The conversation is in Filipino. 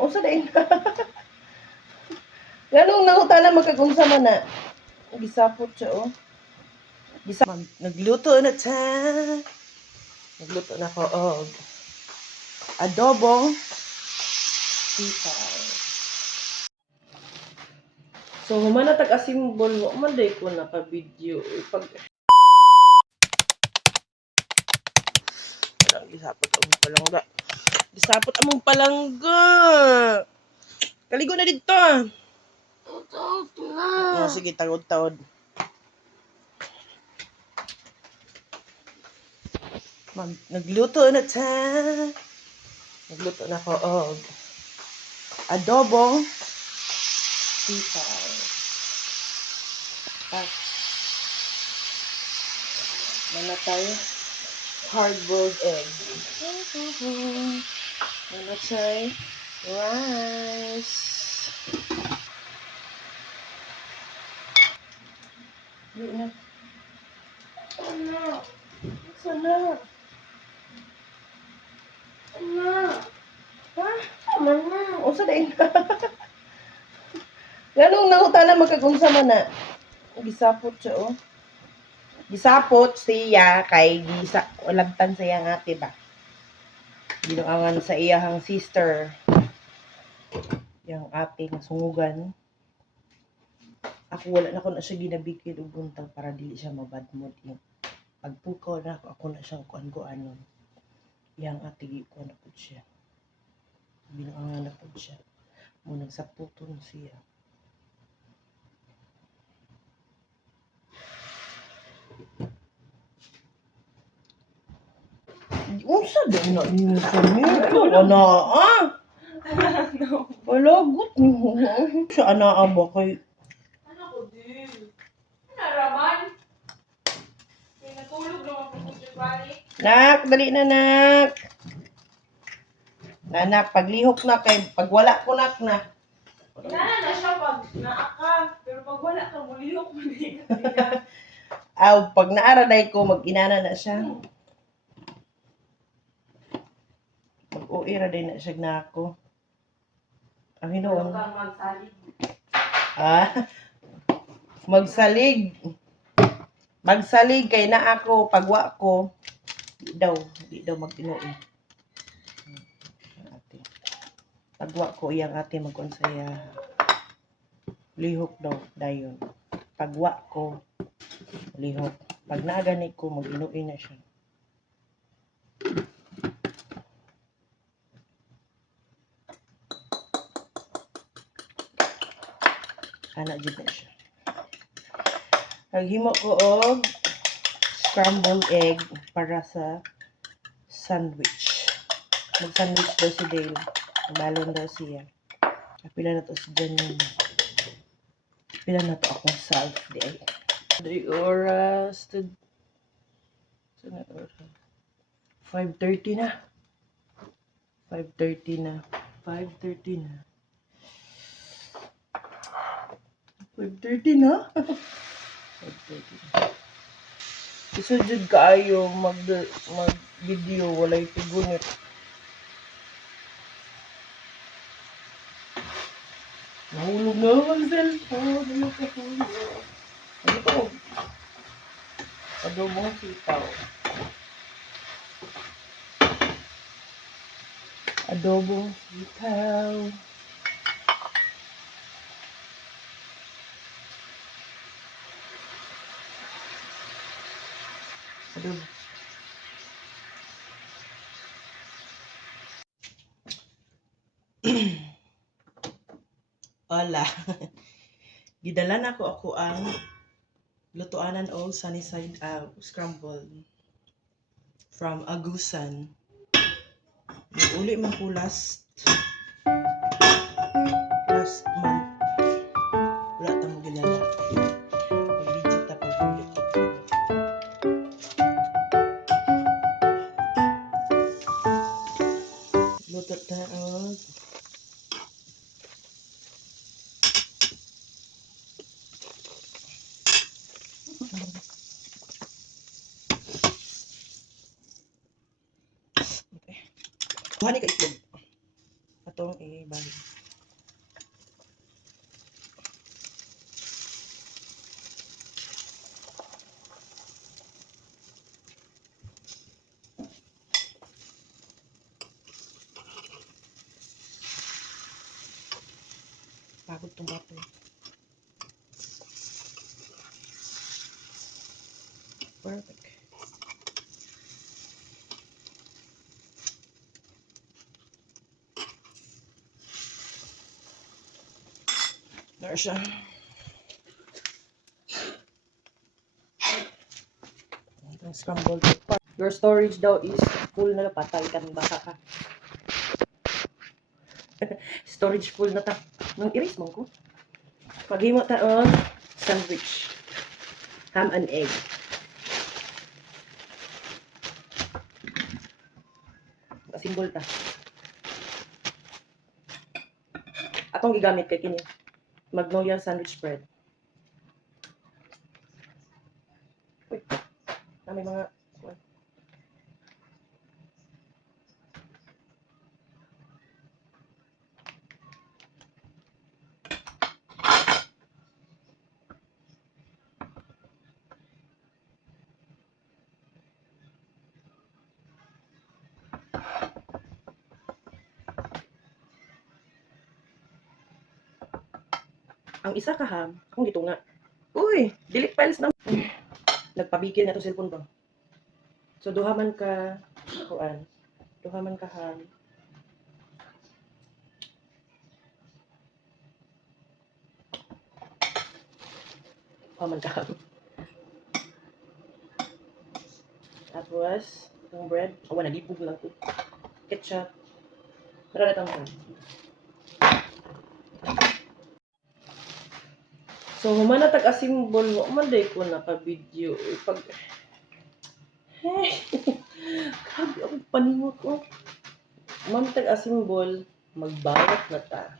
Usa day. Ganong nangutana magkagunsa man na. Gisapot siya, oh. Nagluto na ta. Nagluto na ko, oh. Adobong sitaw. So, humana tag-asimbol mo. Manday ko naka-video. Pag... Walang gisapot among palangga. Gisapot among palangga. Kaligo na dito. Tawad na. Oh, sige, tawad. Nagluto na ta. Nagluto na ko, oh. Adobong sitaw. Mana tayo? Hard-boiled egg. Mana tayo? Rice. Hindi na. Sana. Ha? Usa day. Ganong nangutana magkagunsa man na. Gisapot siya, oh. Gisapot siya kay walagtan sa iyang ate ba. Ginuangan sa iyang sister. Yang ate nga sungugan. Ako wala na ko na siya ginabikid og buntag para dili siya mabadmod yung pagpukaw na ako na siyang kuan-kuanon. Yang ate ko na pud siya. Binuangan na pud siya. Mo nagsaputon siya. Unsa din na niyo sa niyo? Ana, ah? Palagot niyo. Siya ana ba kay... Ano ko din? Ano raman? May natulog naman po si Pari. Nak, dali na, nak. Nanak, paglihok na kay pagwala ko nak na. Inana na siya pag naaka. Pero pag wala ka, mulihok mo din. Aw, pag naaraday ko, mag-inana na siya. Mag-uwi ra din na siya na ako. Ang hinoon. Kang magsalig. Ah, magsalig. Magsalig kay na ako, pagwa ko. Di daw mag-inuwi. Pagwa ko iyang ate mag-unsaya. Lihok daw, dayon. Pagwa ko, lihok. Pag naagani ko, mag-inuwi na siya. Anak dyan na siya. Naghimo ko og scrambled egg para sa sandwich. Mag-sandwich daw si Dale. Balon daw siya. Pila na to si Janine. Pila na to akong salt. Di oras. 5:30 na. 5:30 na. 5:30 na. 5:30 na? 5:30 na. Isudjud kaayo mag-video. Walay tigunit. Nahulog na ang cellphone. Ano to? Adobong sitaw. Adobong sitaw. Adobo. Wala. Gidala na ako ang lutuanan o sunny side scramble from Agusan. Uli man ko last month. Wala tayong gilala. Pag-legit na pag-ulit. Lutot na og buhani ka itlog. Atong ni bali. Pagod tong bato. Perfect. There siya. Ang scrambled egg. Your storage daw is full na, patay ka ng baka ka. Storage full na ta. Nang iris mo ko. Maghimo ta on sandwich. Ham and egg. Simbol ta. Atong gigamit kay kini. Magnolia sandwich bread. Uy. May mga ang isa ka ham, akong gitunga. Uy, delete files na. Nagpabigil na to cellphone ba? So duha man ka kuan. Duha man ka ham. Duha man ka ham. Tapos, yung bread, awan na libog lang to. Ketchup. Marala tang ham. So, humana tag-asimbol mo, umanday ko naka-video. Pag... Grabe ako paningot ko. Humana tag-asimbol, magbayat na ta.